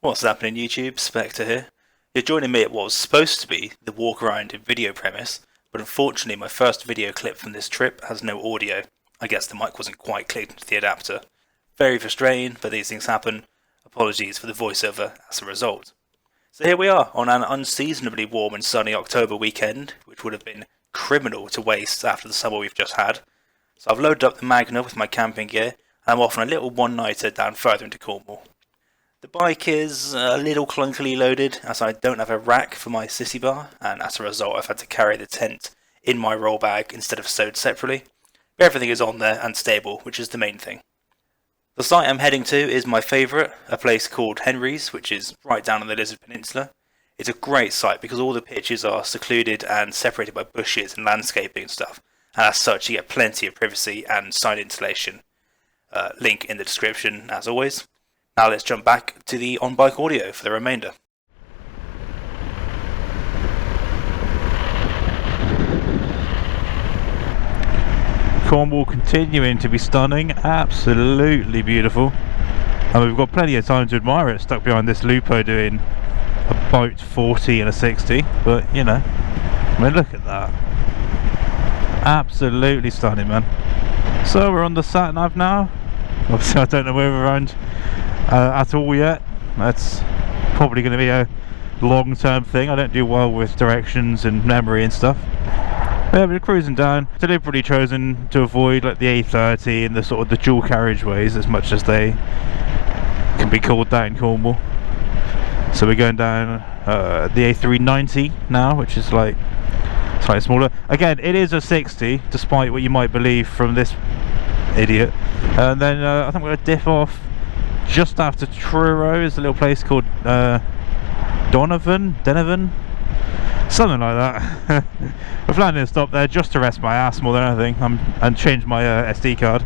What's happening YouTube? Spectre here. You're joining me at what was supposed to be the walk around in video premise, but unfortunately my first video clip from this trip has no audio. I guess the mic wasn't quite clicked into the adapter. Very frustrating, but these things happen. Apologies for the voiceover as a result. So here we are on an unseasonably warm and sunny October weekend, which would have been criminal to waste after the summer we've just had. So I've loaded up the Magna with my camping gear, and I'm off on a little one-nighter down further into Cornwall. The bike is a little clunkily loaded as I don't have a rack for my sissy bar, and as a result I've had to carry the tent in my roll bag instead of sewed separately. But everything is on there and stable, which is the main thing. The site I'm heading to is my favourite, a place called Henry's, which is right down on the Lizard Peninsula. It's a great site because all the pitches are secluded and separated by bushes and landscaping and stuff, and as such you get plenty of privacy and sound insulation. Link in the description as always. Now let's jump back to the on-bike audio for the remainder. Cornwall continuing to be stunning, absolutely beautiful. And we've got plenty of time to admire it, stuck behind this Lupo doing about 40 and a 60, but you know, I mean look at that. Absolutely stunning, man. So we're on the sat nav now. Obviously I don't know where we're around at all yet. That's probably going to be a long-term thing. I don't do well with directions and memory and stuff. Yeah, we're cruising down. Deliberately chosen to avoid like the A30 and the sort of the dual carriageways as much as they can be called that in Cornwall. So we're going down the A390 now, which is like slightly smaller. Again, it is a 60, despite what you might believe from this idiot. And then I think we're going to diff off just after Truro. Is a little place called Donovan, something like that. We're planning to stop there just to rest my ass more than anything, and change my SD card.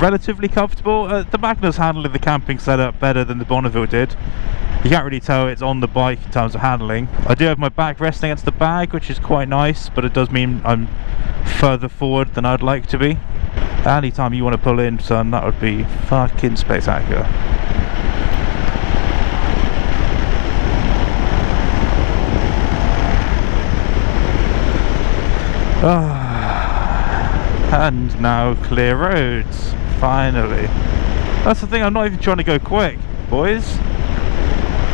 Relatively comfortable. The Magna's handling the camping setup better than the Bonneville did. You can't really tell it's on the bike in terms of handling. I do have my back resting against the bag, which is quite nice, but it does mean I'm further forward than I'd like to be. Anytime you want to pull in, son, that would be fucking spectacular. And now clear roads, finally. That's the thing, I'm not even trying to go quick, boys.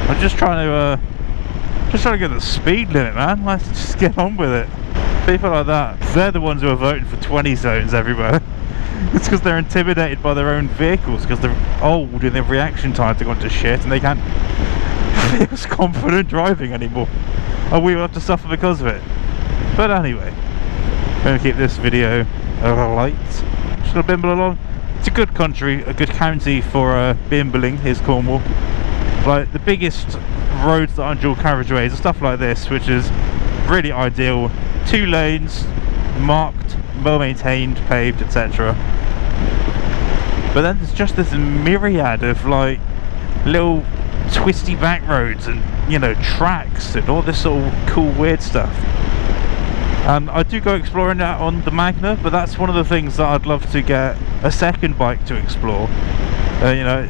I'm just trying to get the speed limit, man. Let's just get on with it. People like that, they're the ones who are voting for 20 zones everywhere. It's because they're intimidated by their own vehicles, because they're old and their reaction time to go into shit and they can't feel confident driving anymore. And we will have to suffer because of it. But anyway, I'm going to keep this video light. Just gonna bimble along. It's a good country, a good county for bimbling is Cornwall. Like the biggest roads that aren't dual carriageways are stuff like this, which is really ideal. 2 lanes, marked, well maintained, paved, etc. But then there's just this myriad of like little twisty back roads and, you know, tracks and all this sort of cool weird stuff. And I do go exploring that on the Magna, but that's one of the things that I'd love to get a second bike to explore. You know,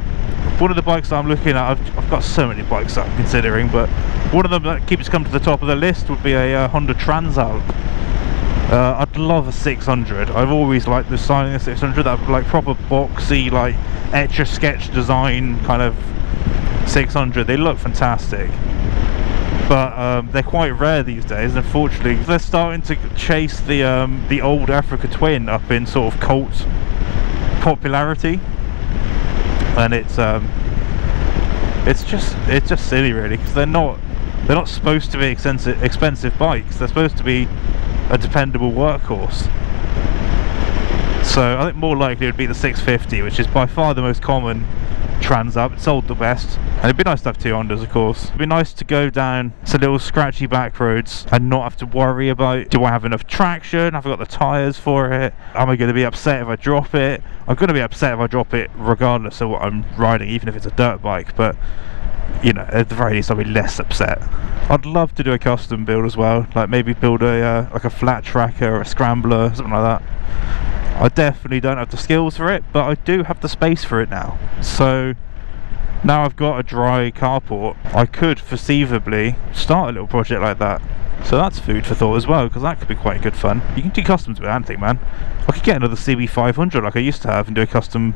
one of the bikes that I'm looking at, I've got so many bikes that I'm considering, but one of them that keeps coming to the top of the list would be a Honda Transalp. I'd love a 600. I've always liked the design of the 600, that like proper boxy, like etch-a-sketch design kind of 600. They look fantastic. But they're quite rare these days. Unfortunately, they're starting to chase the old Africa Twin up in sort of cult popularity, and it's just silly really, because they're not supposed to be expensive bikes. They're supposed to be a dependable workhorse. So I think more likely it would be the 650, which is by far the most common Transalp. It's sold the best, and it'd be nice to have 2 Hondas, of course. It'd be nice to go down to little scratchy back roads and not have to worry about, do I have enough traction, have I got the tyres for it, am I going to be upset if I drop it? I'm going to be upset if I drop it regardless of what I'm riding, even if it's a dirt bike, but you know, at the very least I'll be less upset. I'd love to do a custom build as well, like maybe build a like a flat tracker or a scrambler, something like that. I definitely don't have the skills for it, but I do have the space for it now. So Now I've got a dry carport, I could conceivably start a little project like that. So that's food for thought as well, because that could be quite good fun. You can do customs with anything, man. I could get another CB500 like I used to have and do a custom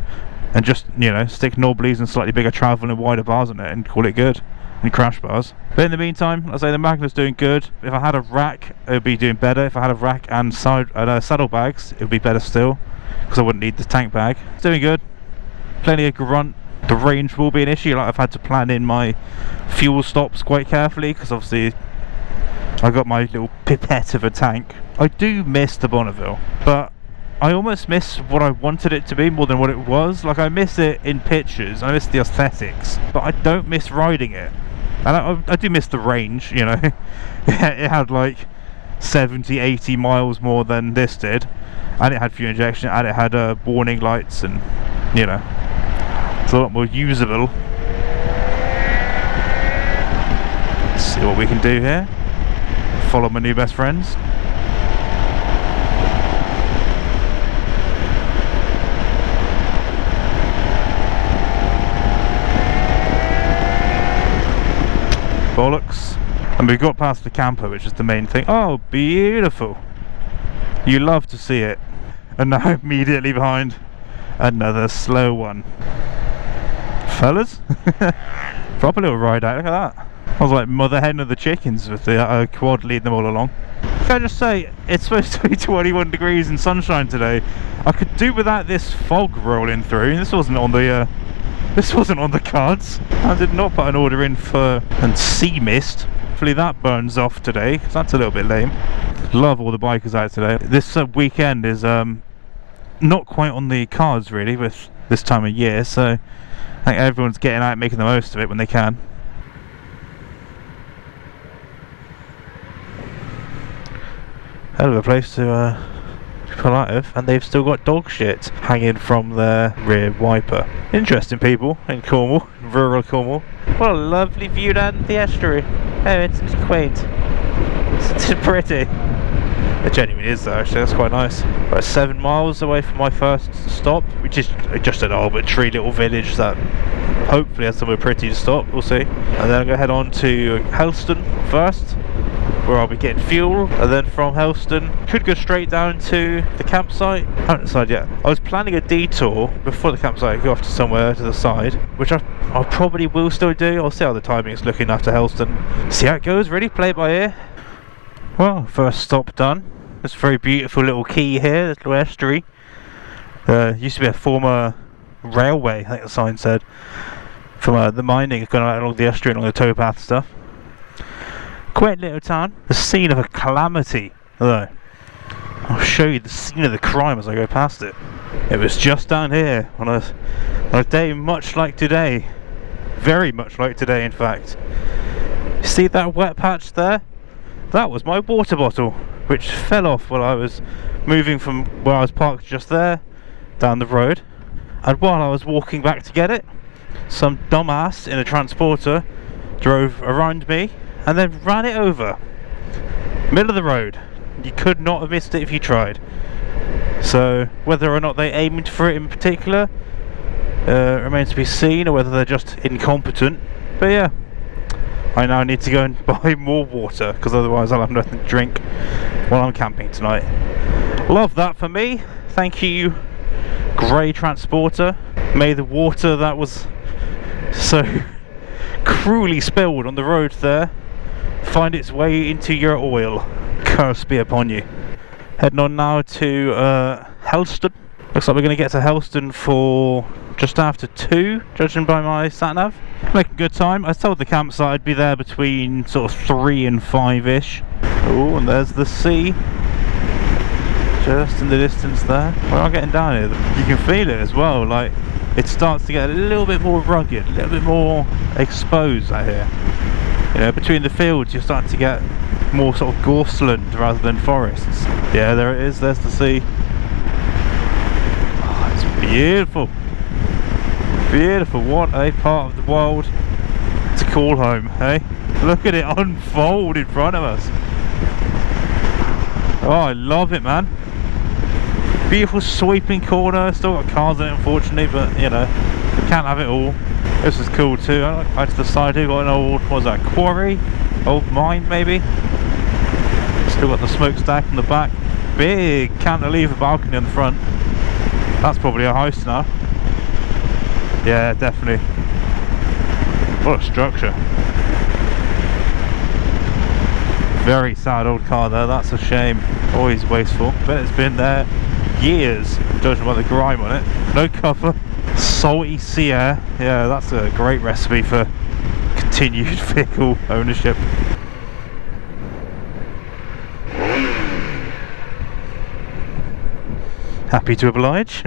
and just, you know, stick knobblies and slightly bigger travel and wider bars on it and call it good. And crash bars. But in the meantime, I'd say the Magna's doing good. If I had a rack, it would be doing better. If I had a rack and saddlebags, it would be better still, because I wouldn't need the tank bag. It's doing good. Plenty of grunt. The range will be an issue. Like, I've had to plan in my fuel stops quite carefully, because obviously I got my little pipette of a tank. I do miss the Bonneville, but I almost miss what I wanted it to be more than what it was. Like, I miss it in pictures, I miss the aesthetics, but I don't miss riding it. And I do miss the range, you know. It had like 70-80 miles more than this did, and it had fuel injection, and it had warning lights, and, you know, it's a lot more usable. Let's see what we can do here. Follow my new best friends. Bollocks. And we got past the camper, which is the main thing. Oh, beautiful. You love to see it. And now immediately behind, another slow one. Fellas, proper little ride out, look at that. I was like mother hen of the chickens with the quad leading them all along. Can I just say, it's supposed to be 21 degrees and sunshine today. I could do without this fog rolling through. This wasn't on the cards. I did not put an order in for sea mist. Hopefully that burns off today, because that's a little bit lame. Love all the bikers out today. This weekend is not quite on the cards really with this time of year, so I think everyone's getting out, making the most of it when they can. Hell of a place to pull out of, and they've still got dog shit hanging from their rear wiper. Interesting people in Cornwall, rural Cornwall. What a lovely view down the estuary. Oh, it's quaint. It's pretty. It genuinely is though, actually, that's quite nice. About 7 miles away from my first stop, which is just an arbitrary little village that hopefully has somewhere pretty to stop, we'll see. And then I'm going to head on to Helston first, where I'll be getting fuel, and then from Helston could go straight down to the campsite. I haven't decided yet. I was planning a detour before the campsite, go off to somewhere to the side, which I probably will still do. I'll see how the timing is looking after Helston. See how it goes, really, play it by ear. Well, first stop done. This very beautiful little quay here, this little estuary. Used to be a former railway, I think the sign said, from the mining going along the estuary, along the towpath stuff. Quaint little town. The scene of a calamity, although I'll show you the scene of the crime as I go past it. It was just down here on a day much like today, very much like today in fact. See that wet patch there? That was my water bottle, which fell off while I was moving from where I was parked just there down the road, and while I was walking back to get it, some dumbass in a transporter drove around me and then ran it over. Middle of the road. You could not have missed it if you tried. So whether or not they aimed for it in particular remains to be seen, or whether they're just incompetent. But yeah, I now need to go and buy more water, because otherwise I'll have nothing to drink while I'm camping tonight. Love that for me. Thank you, grey transporter. May the water that was so cruelly spilled on the road there find its way into your oil. Curse be upon you. Heading on now to Helston. Looks like we're going to get to Helston for just after 2, judging by my sat-nav. Making good time. I told the campsite I'd be there between sort of 3 and 5-ish. Oh, and there's the sea. Just in the distance there. We're not getting down here. You can feel it as well, like it starts to get a little bit more rugged, a little bit more exposed out here. You know, between the fields you're starting to get more sort of gorseland rather than forests. Yeah, there it is, there's the sea. Oh, it's beautiful. Beautiful, what a part of the world to call home, hey? Look at it unfold in front of us. Oh, I love it, man. Beautiful sweeping corner, still got cars in it unfortunately, but you know, we can't have it all. This is cool too. Out to the side here, got an old, what was that, quarry? Old mine maybe? Still got the smokestack in the back. Big cantilever balcony on the front. That's probably a house now. Yeah, definitely. What a structure. Very sad old car there, that's a shame. Always wasteful. Bet it's been there years, judging by the grime on it. No cover. Salty sea air. Yeah, that's a great recipe for continued vehicle ownership. Happy to oblige.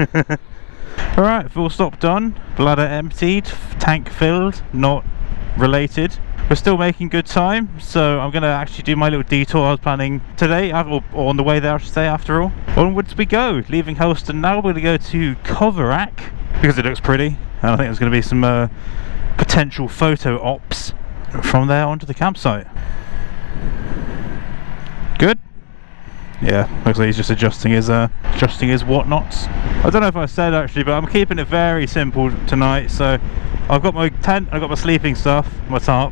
Alright, full stop done. Bladder emptied, tank filled, not related. We're still making good time, so I'm going to actually do my little detour I was planning today, or on the way there I should say, after all. Onwards we go, leaving Helston now. We're going to go to Coverack, because it looks pretty, and I think there's going to be some potential photo ops from there onto the campsite. Good? Yeah, looks like he's just adjusting his whatnots. I don't know if I said actually, but I'm keeping it very simple tonight. So I've got my tent, I've got my sleeping stuff, my tarp,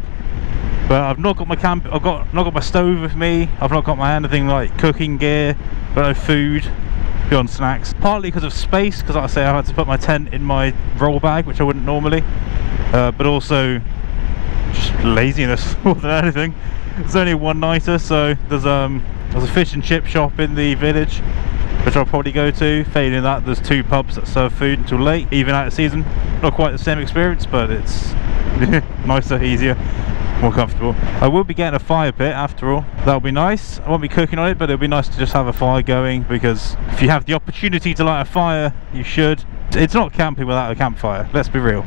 but I've not got my not got my stove with me. I've not got my anything like cooking gear, got no food beyond snacks. Partly because of space, because like I say, I had to put my tent in my roll bag, which I wouldn't normally, but also just laziness more than anything. It's only a one-nighter, so there's a fish and chip shop in the village, which I'll probably go to. Failing that, there's 2 pubs that serve food until late, even out of season. Not quite the same experience, but it's nicer, easier, more comfortable. I will be getting a fire pit after all. That'll be nice. I won't be cooking on it, but it'll be nice to just have a fire going, because if you have the opportunity to light a fire, you should. It's not camping without a campfire, let's be real.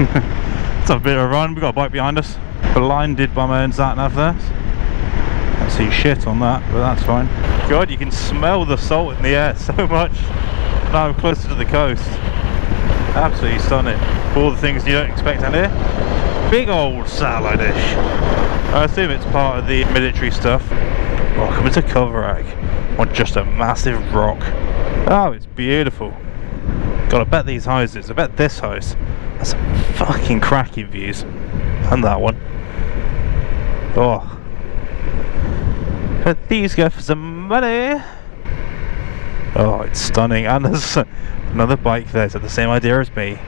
Let's have a bit of a run. We've got a bike behind us. Blinded by my own sat nav there. Can't see shit on that, but that's fine. God, you can smell the salt in the air so much. Now I'm closer to the coast. Absolutely stunning. All the things you don't expect down here. Big old satellite dish. I assume it's part of the military stuff. Welcome to Coverack on just a massive rock. Oh, it's beautiful. God, I bet these houses, I bet this house has some fucking cracking views. And that one. Oh. But these go for some money. Oh, it's stunning. And there's another bike there, so the same idea as me.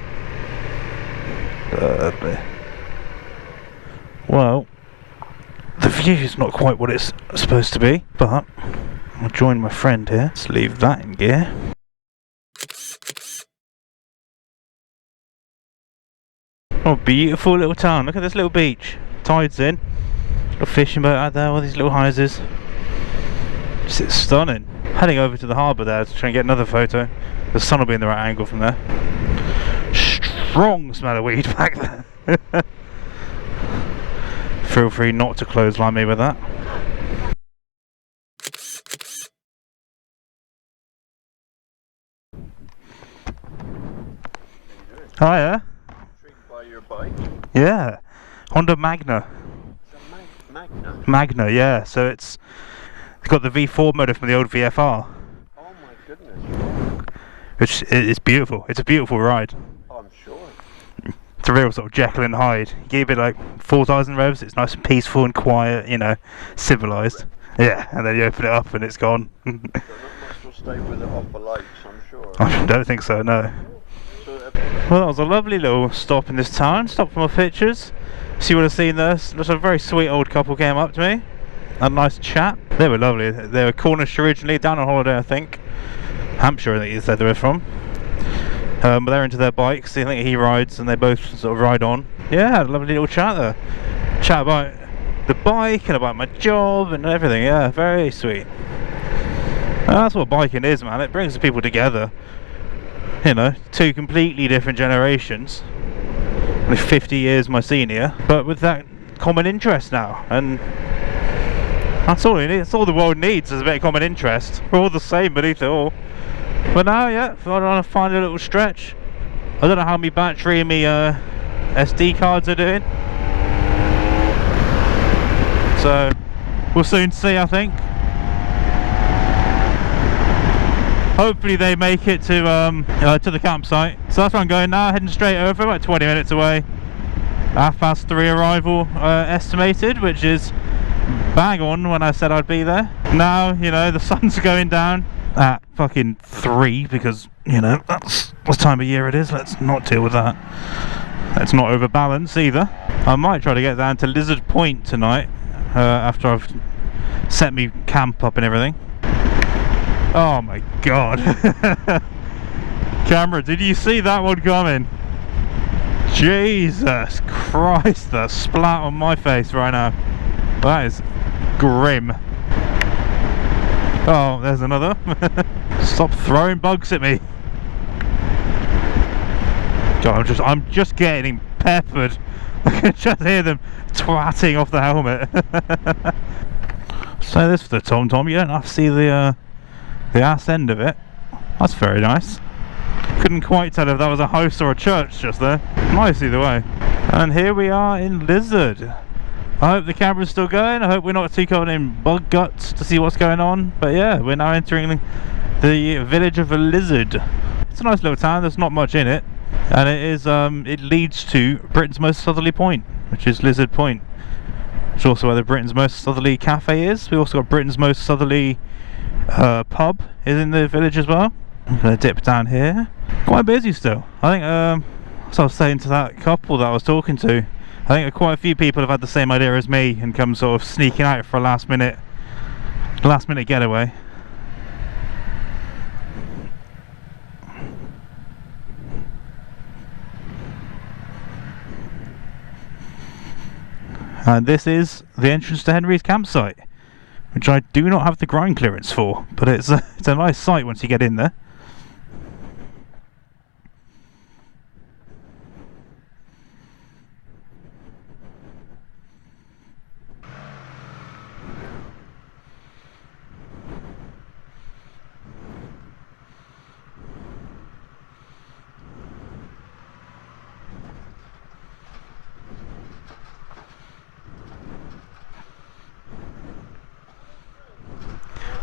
Well, the view is not quite what it's supposed to be, but I'll join my friend here. Let's leave that in gear. Oh, beautiful little town. Look at this little beach. Tide's in. Little fishing boat out there, all these little houses. Just it's stunning. Heading over to the harbour there to try and get another photo. The sun will be in the right angle from there. Strong smell of weed back there. Feel free not to clothesline me with that. Hiya. Yeah, Honda Magna. Magna? Magna, yeah. So it's got the V4 motor from the old VFR. Oh my goodness. Which is beautiful. It's a beautiful ride. Oh, I'm sure. It's a real sort of Jekyll and Hyde. You give it like 4,000 revs. It's nice and peaceful and quiet, you know, civilised. Yeah, and then you open it up and it's gone. So not much will stay with it off the lights, I'm sure. I don't think so, no. Well, that was a lovely little stop in this town. Stop for my pictures. See what I've seen there. There's a very sweet old couple came up to me. Had a nice chat. They were lovely. They were Cornish originally, down on holiday I think. Hampshire I think you said they were from. But they're into their bikes. I think he rides and they both sort of ride on. Yeah, had a lovely little chat there. Chat about the bike and about my job and everything. Yeah, very sweet. And that's what biking is, man. It brings the people together. You know, 2 completely different generations, only 50 years my senior, but with that common interest now, and that's all it needs. That's all the world needs, is a bit of common interest. We're all the same beneath it all. But now, yeah, if I want to find a little stretch, I don't know how my battery and my SD cards are doing, so we'll soon see, I think. hopefully they make it to the campsite. So that's where I'm going now, heading straight over, about 20 minutes away. 3:30 arrival estimated, which is bang on when I said I'd be there. Now, you know, the sun's going down at fucking 3 because, you know, that's what time of year it is. Let's not deal with that. Let's not overbalance either. I might try to get down to Lizard Point tonight after I've set me camp up and everything. Oh my god. Camera, did you see that one coming? Jesus Christ, the splat on my face right now. That is grim. Oh, there's another. Stop throwing bugs at me. God, I'm just getting peppered. I can just hear them twatting off the helmet. Say this for the Tom, you don't have to see the ass end of it. That's very nice. Couldn't quite tell if that was a house or a church just there. Nice either way. And here we are in Lizard. I hope the camera's still going. I hope we're not too covered in bug guts to see what's going on. But yeah, we're now entering the village of a Lizard. It's a nice little town. There's not much in it, and it leads to Britain's most southerly point, which is Lizard Point. It's also where the Britain's most southerly cafe is. We also got Britain's most southerly pub is in the village as well. I'm gonna dip down here. Quite busy still. I think as I was saying to that couple that I was talking to, I think quite a few people have had the same idea as me and come sort of sneaking out for a last minute getaway. And this is the entrance to Henry's campsite, which I do not have the ground clearance for, but it's a nice sight once you get in there.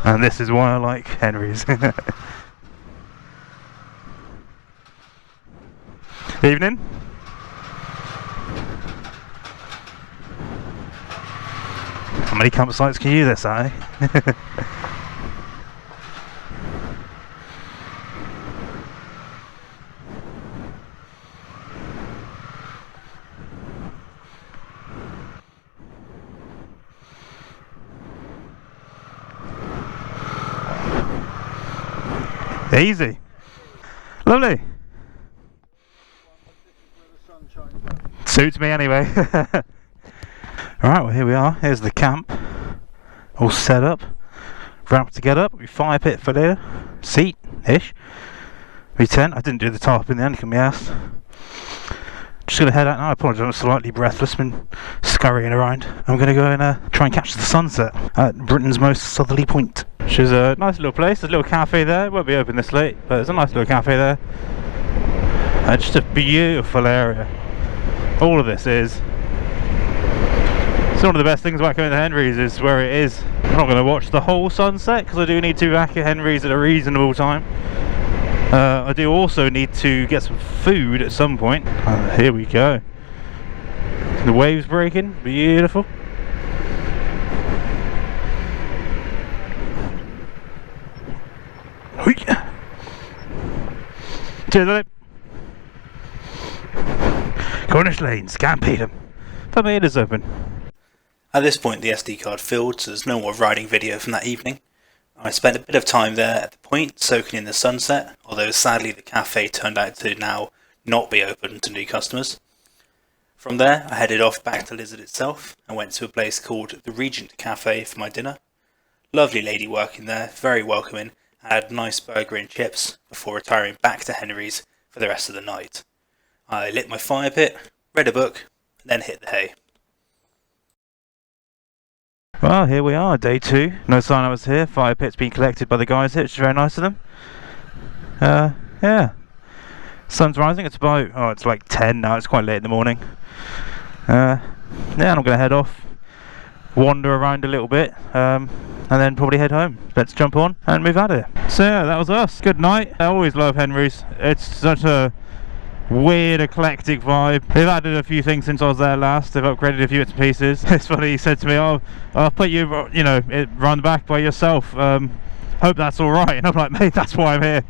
And this is why I like Henry's. Evening. How many campsites can you do this, eh? Easy. Lovely. Suits me anyway. Alright, well here we are. Here's the camp. All set up. Ramp to get up. Fire pit for later. Seat-ish. tent. I didn't do the tarp in the end, can be asked. Just going to head out now. I apologise, I'm slightly breathless, been scurrying around. I'm going to go and try and catch the sunset at Britain's most southerly point, which is a nice little place. There's a little cafe there. It won't be open this late, but there's a nice little cafe there. Just a beautiful area. All of this is. It's one of the best things about coming to Henry's is where it is. I'm not going to watch the whole sunset because I do need to be back at Henry's at a reasonable time. I do also need to get some food at some point. Here we go. The waves breaking, beautiful. Cheers, mate. Cornish Lanes, can't beat them. But my ear is open. At this point the SD card filled, so there's no more riding video from that evening. I spent a bit of time there at the point, soaking in the sunset, although sadly the cafe turned out to now not be open to new customers. From there I headed off back to Lizard itself and went to a place called the Regent Cafe for my dinner. Lovely lady working there, very welcoming, and had a nice burger and chips before retiring back to Henry's for the rest of the night. I lit my fire pit, read a book, and then hit the hay. Well, here we are, day 2. No sign I was here. Fire pit's been collected by the guys here, which is very nice of them. Yeah. Sun's rising. It's about, it's like 10 now. It's quite late in the morning. Yeah, I'm going to head off. wander around a little bit, and then probably head home. Let's jump on and move out of here. So yeah, that was us. Good night. I always love Henry's. It's such a weird, eclectic vibe. They've added a few things since I was there last. They've upgraded a few bits and pieces. It's funny, he said to me, "Oh, I'll put you, you know, round the back by yourself. Hope that's all right." And I'm like, "Mate, that's why I'm here."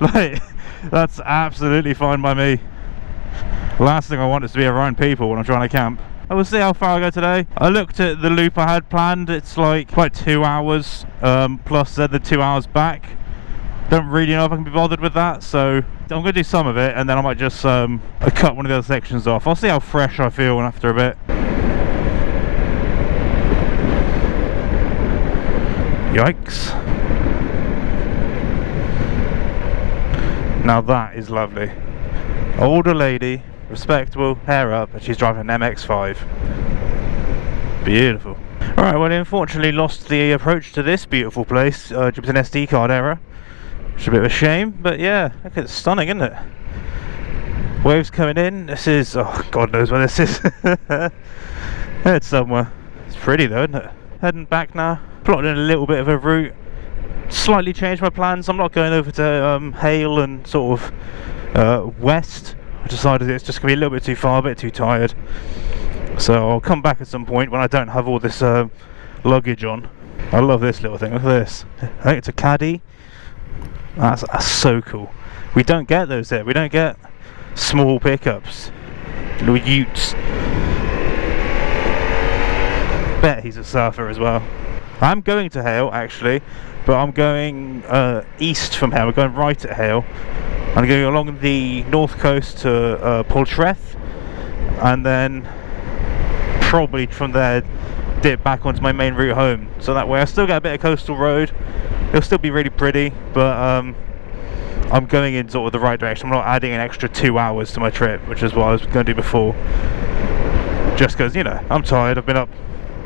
Like, that's absolutely fine by me. Last thing I want is to be around people when I'm trying to camp. I will see how far I go today. I looked at the loop I had planned. It's like about 2 hours, plus the 2 hours back. Don't really know if I can be bothered with that, so I'm going to do some of it, and then I might just cut one of the other sections off. I'll see how fresh I feel after a bit. Yikes. Now that is lovely. Older lady, respectable, hair up, and she's driving an MX-5. Beautiful. Alright, well, I unfortunately lost the approach to this beautiful place due to an SD card error. It's a bit of a shame, but yeah, look, it's stunning, isn't it? Waves coming in. This is, oh, God knows where this is. It's somewhere. It's pretty though, isn't it? Heading back now. Plotted in a little bit of a route. Slightly changed my plans. I'm not going over to Hayle and sort of west. I decided it's just going to be a little bit too far, a bit too tired. So I'll come back at some point when I don't have all this luggage on. I love this little thing. Look at this. I think it's a caddy. That's so cool. We don't get those here. We don't get small pickups, little utes. Bet he's a surfer as well. I'm going to Hayle actually, but I'm going east from Hayle. We're going right at Hayle. I'm going along the north coast to Portreath, and then probably from there dip back onto my main route home. So that way I still get a bit of coastal road. It'll still be really pretty, but I'm going in sort of the right direction. I'm not adding an extra 2 hours to my trip, which is what I was going to do before. Just because, you know, I'm tired. I've been up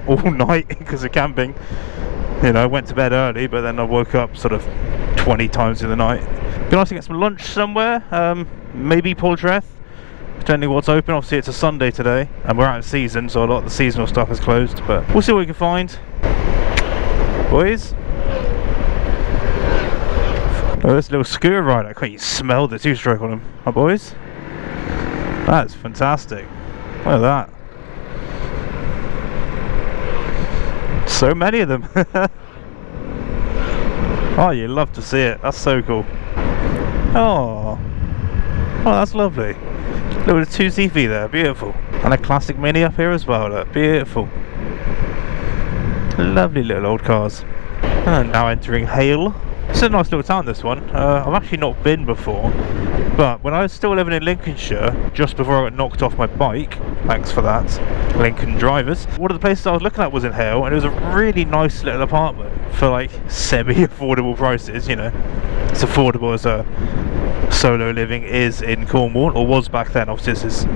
all night because of camping. You know, I went to bed early, but then I woke up sort of 20 times in the night. Be nice to get some lunch somewhere, maybe Portreath, depending what's open. Obviously it's a Sunday today, and we're out of season, so a lot of the seasonal stuff is closed, but we'll see what we can find. Boys? Oh, this little scooter ride, I can't smell the two-stroke on him. Oh, boys? That's fantastic. Look at that. So many of them. Oh, you love to see it. That's so cool. Oh, that's lovely. Look at the 2CV there, beautiful. And a classic Mini up here as well, look, beautiful. Lovely little old cars. And now entering Hayle. It's a nice little town, this one. I've actually not been before, but when I was still living in Lincolnshire, just before I got knocked off my bike, thanks for that, Lincoln drivers, one of the places I was looking at was in Hayle, and it was a really nice little apartment for like semi-affordable prices, you know. It's affordable as a solo living is in Cornwall, or was back then. Obviously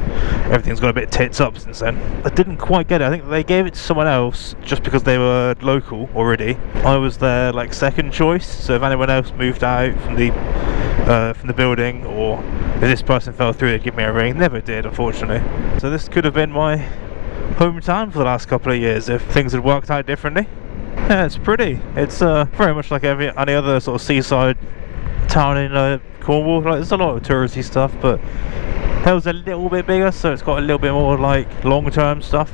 everything's got a bit tits up since then. I didn't quite get it. I think they gave it to someone else just because they were local already. I was their like second choice, so if anyone else moved out from the building, or if this person fell through, they'd give me a ring. Never did, unfortunately. So this could have been my hometown for the last couple of years if things had worked out differently. Yeah, it's pretty. It's very much like any other sort of seaside town in Cornwall. Like, there's a lot of touristy stuff, but Hayle's a little bit bigger, so it's got a little bit more like long-term stuff.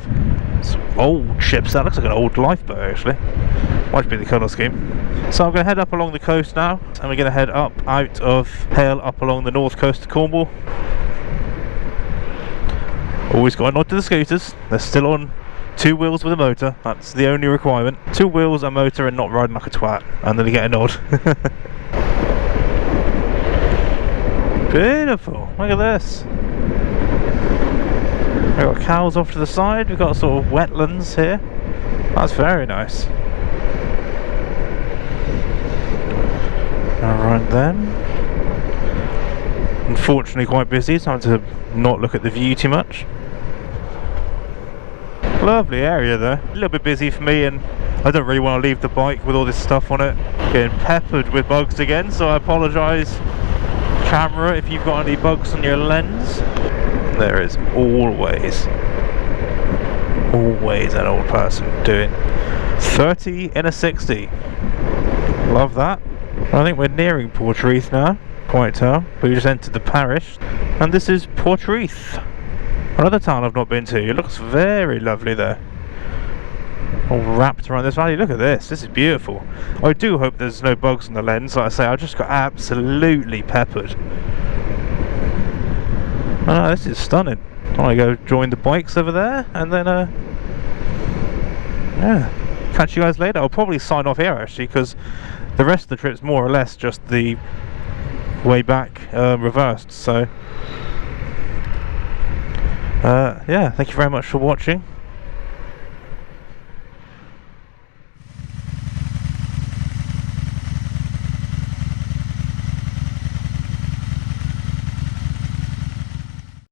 It's old ships. That looks like an old lifeboat actually. Might be the colour scheme. So I'm going to head up along the coast now, and we're going to head up out of Hayle, up along the north coast of Cornwall. Always got a nod to the scooters. They're still on 2 wheels with a motor. That's the only requirement. 2 wheels, a motor, and not riding like a twat, and then you get a nod. Beautiful. Look at this. We've got cows off to the side. We've got sort of wetlands here. That's very nice. Alright then. Unfortunately quite busy, so I have to not look at the view too much. Lovely area though. A little bit busy for me, and I don't really want to leave the bike with all this stuff on it. Getting peppered with bugs again, so I apologise, camera, if you've got any bugs on your lens. There is always Always an old person doing 30 in a 60. Love that. I think we're nearing Portreath now. Quite tell. We just entered the parish, and this is Portreath, another town I've not been to. It looks very lovely there, all wrapped around this valley. Look at this. This is beautiful. I do hope there's no bugs in the lens. Like I say, I just got absolutely peppered. Oh, this is stunning. I want to go join the bikes over there, and then yeah, catch you guys later. I'll probably sign off here actually, because the rest of the trip's more or less just the way back reversed. So yeah, thank you very much for watching.